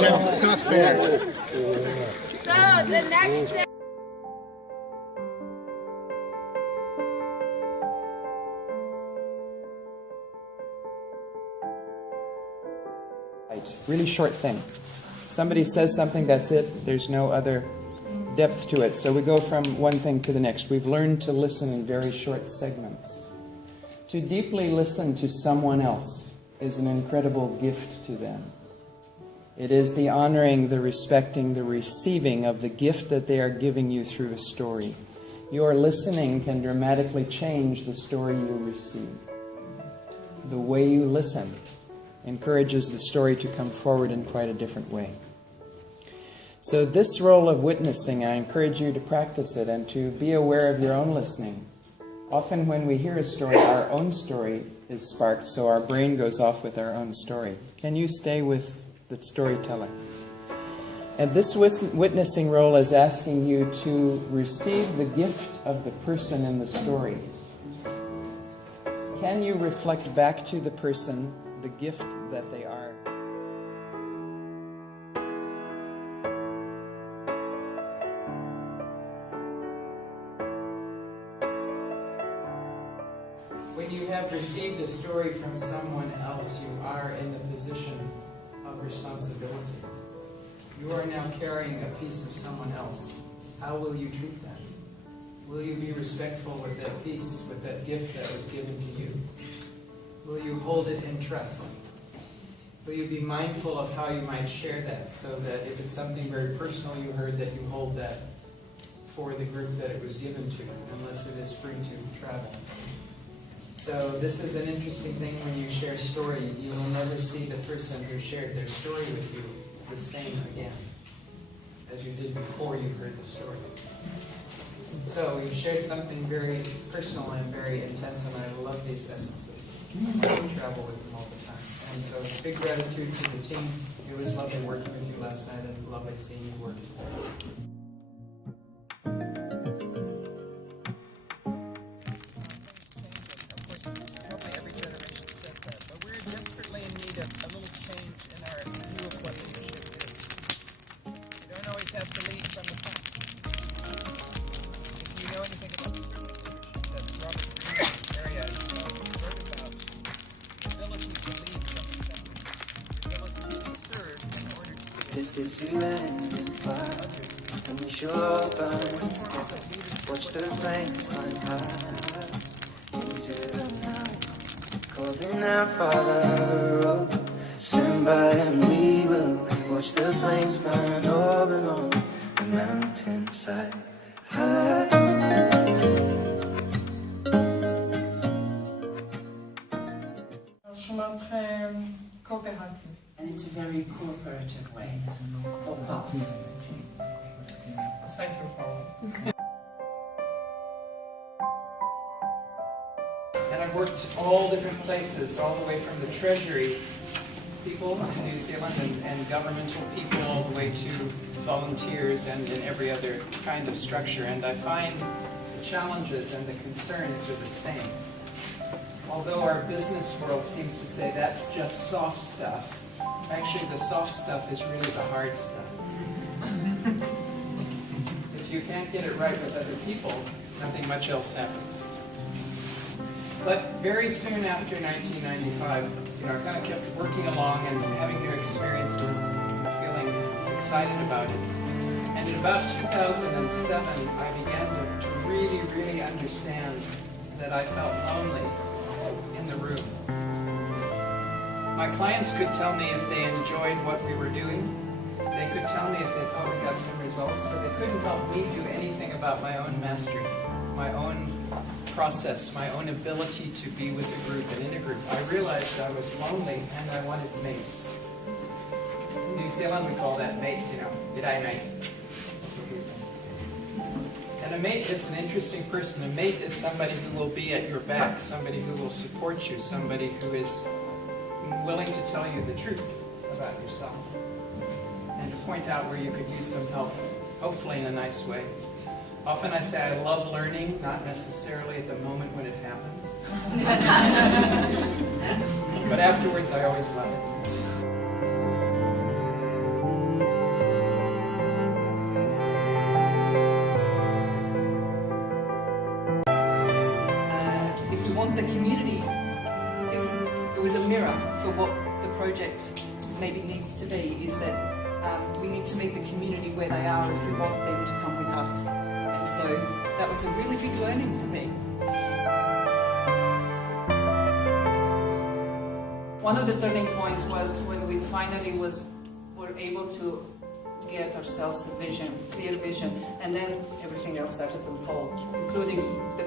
Just not fair. So the next step. Really short thing. Somebody says something, that's it. There's no other depth to it. So we go from one thing to the next. We've learned to listen in very short segments. To deeply listen to someone else is an incredible gift to them. It is the honoring, the respecting, the receiving of the gift that they are giving you through a story. Your listening can dramatically change the story you receive. The way you listen encourages the story to come forward in quite a different way. So this role of witnessing, I encourage you to practice it and to be aware of your own listening. Often when we hear a story, our own story is sparked, so our brain goes off with our own story. Can you stay with the storyteller? And this witnessing role is asking you to receive the gift of the person in the story. Can you reflect back to the person the gift that they are? When you have received a story from someone else, you are in the position of responsibility. You are now carrying a piece of someone else. How will you treat that? Will you be respectful with that piece, with that gift that was given to you? Will you hold it in trust? Will you be mindful of how you might share that, so that if it's something very personal you heard, that you hold that for the group that it was given to, unless it is free to travel. So this is an interesting thing when you share story. You will never see the person who shared their story with you the same again as you did before you heard the story. So you shared something very personal and very intense, and I love these essences. I travel with them all the time. And so big gratitude to the team. It was lovely working with you last night and lovely seeing you work today. This is the end in fire, and we sure burn. Watch the flames climb high into the night, calling out, Father, oh, stand by and we will watch the flames burn over and on the mountainside. Franchement très coopératif. And it's a very cooperative way, isn't it? Or path. Thank you, Paul. And I've worked all different places, all the way from the treasury people in New Zealand and governmental people, all the way to volunteers and in every other kind of structure. And I find the challenges and the concerns are the same. Although our business world seems to say that's just soft stuff, actually the soft stuff is really the hard stuff. If you can't get it right with other people, nothing much else happens. But very soon after 1995, I kind of kept working along and having new experiences and feeling excited about it. And in about 2007, I began to really, really understand that I felt lonely in the room. My clients could tell me if they enjoyed what we were doing. They could tell me if they thought we got some results, but they couldn't help me do anything about my own mastery, my own process, my own ability to be with a group and in a group. I realized I was lonely and I wanted mates. In New Zealand we call that mates, g'day mate. And a mate is an interesting person. A mate is somebody who will be at your back, somebody who will support you, somebody who is willing to tell you the truth about yourself and to point out where you could use some help, hopefully in a nice way. Often I say I love learning, not necessarily at the moment when it happens. But afterwards I always love it. If we want the community, it was a mirror for what the project maybe needs to be, is that we need to meet the community where they are if we want them to come with us. And so that was a really big learning for me. One of the turning points was when we finally were able to get ourselves a vision, clear vision, and then everything else started to unfold, including the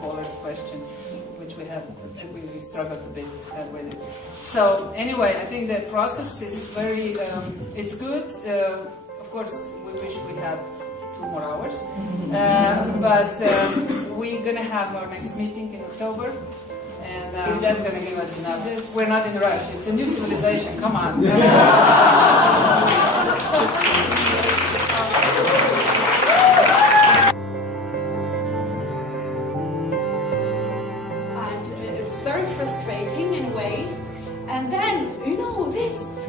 caller's question, which we struggled a bit with it. So anyway, I think that process is very, it's good. Of course, we wish we had 2 more hours, but we're going to have our next meeting in October, and that's going to give us enough. We're not in a rush. It's a new civilization. Come on. Very frustrating in a way, and then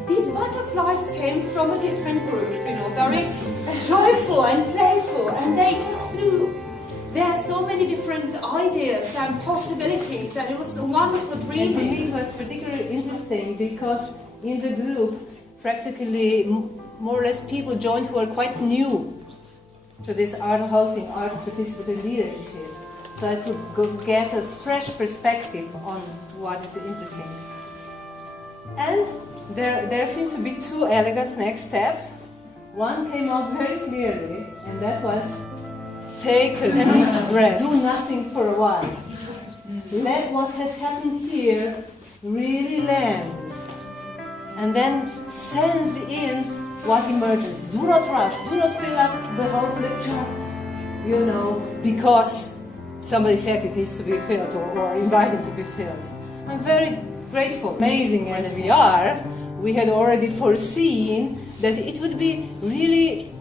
these butterflies came from a different group, very joyful and playful, and they just flew. There are so many different ideas and possibilities, and it was a wonderful dream. And for me it was particularly interesting because in the group practically more or less people joined who are quite new to this art of hosting, art of participatory leadership. So I could get a fresh perspective on what is interesting. And there seem to be 2 elegant next steps. One came out very clearly, and that was take a deep breath. Do nothing for a while. Let what has happened here really land. And then sense in what emerges. Do not rush. Do not fill up the whole flip chart, because somebody said it needs to be filled or invited to be filled. I'm very grateful. Amazing as we are, we had already foreseen that it would be really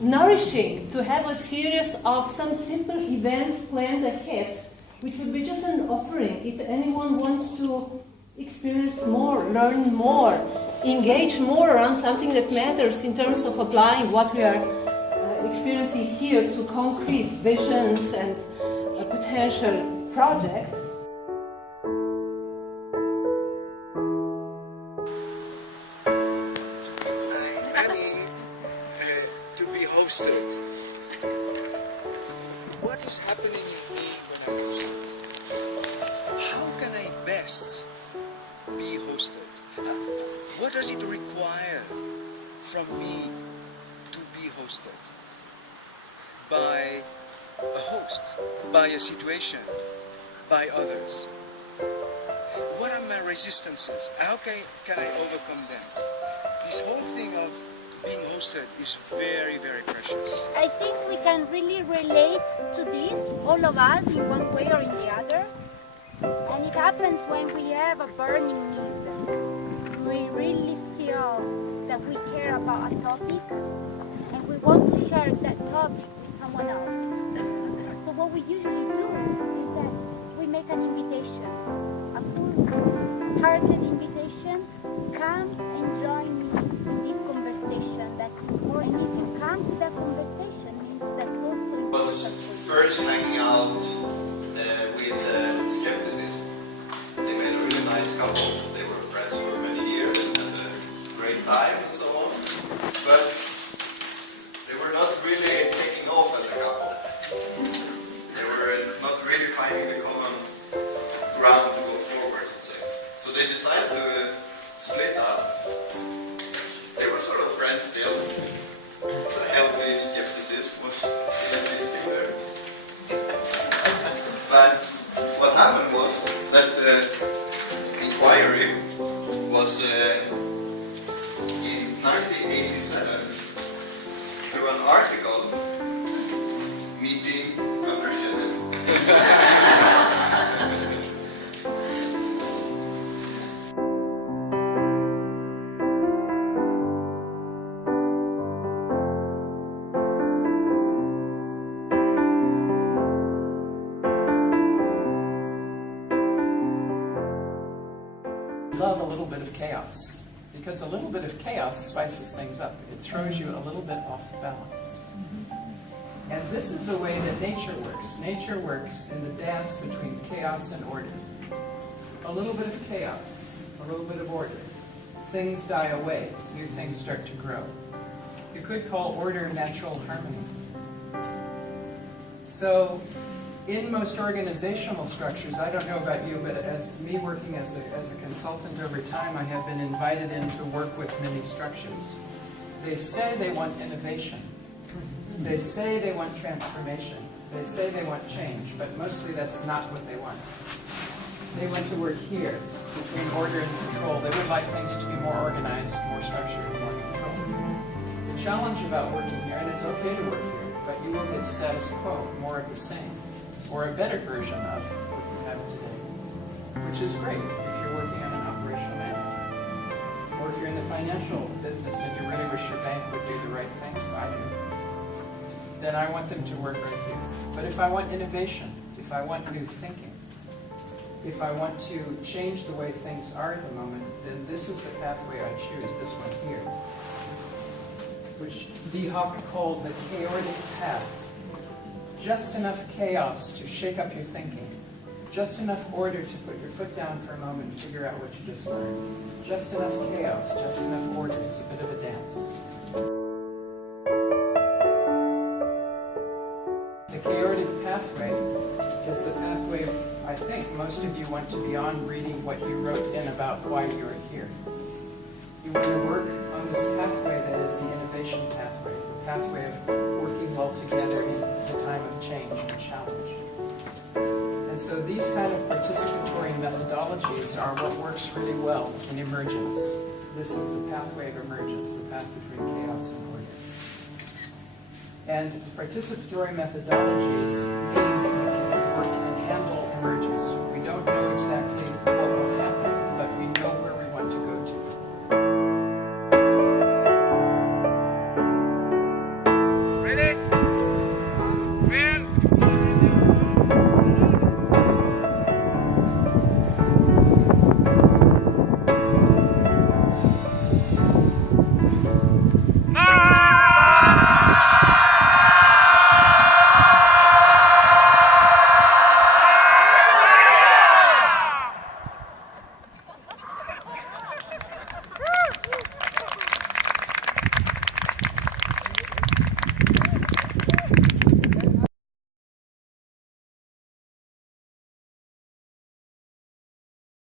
nourishing to have a series of some simple events planned ahead, which would be just an offering if anyone wants to experience more, learn more, engage more around something that matters in terms of applying what we are experiencing here to concrete visions and potential projects. I mean, to be hosted. What is happening in me when I'm hosted? How can I best be hosted? What does it require from me to be hosted? By a host, by a situation, by others. What are my resistances? How can I overcome them? This whole thing of being hosted is very, very precious. I think we can really relate to this, all of us, in one way or in the other. And it happens when we have a burning need. We really feel that we care about a topic and we want to share that topic with someone else. So what we usually do is that we make an invitation, a full-hearted invitation. Come and join me in this conversation that's important. And if you come to that conversation, means that's also important. I was first hanging out with skepticism. They made a really nice couple. They were friends for many years and had a great time and so on. But they were not really taking off as a couple. They were not really finding the common ground to go forward, let's say. So they decided to split up. They were sort of friends still. The healthy skepticism was still existing there. But what happened was that the inquiry was in 1987 through an article meeting understood. Love a little bit of chaos, because a little bit of chaos spices things up. It throws you a little bit off balance. And this is the way that nature works. Nature works in the dance between chaos and order. A little bit of chaos, a little bit of order. Things die away, new things start to grow. You could call order natural harmony. So, in most organizational structures, I don't know about you, but as me working as a consultant over time, I have been invited in to work with many structures. They say they want innovation. They say they want transformation. They say they want change, but mostly that's not what they want. They want to work here, between order and control. They would like things to be more organized, more structured, more controlled. The challenge about working here, and it's okay to work here, but you will get status quo, more of the same, or a better version of what you have today, which is great if you're working on an operational manner. Or if you're in the financial business and you really wish your bank would do the right thing, I do, then I want them to work right here. But if I want innovation, if I want new thinking, if I want to change the way things are at the moment, then this is the pathway I choose, this one here, which D. Hock called the chaotic path. Just enough chaos to shake up your thinking. Just enough order to put your foot down for a moment and figure out what you just learned. Just enough chaos, just enough order. It's a bit of a dance. The chaotic pathway is the pathway I think most of you want to be on, reading what you wrote in about why you are here. You want to work on this pathway that is the innovation pathway, the pathway of working well together in the time of change and challenge. And so these kind of participatory methodologies are what works really well in emergence. This is the pathway of emergence, the path between chaos and order. And participatory methodologies mean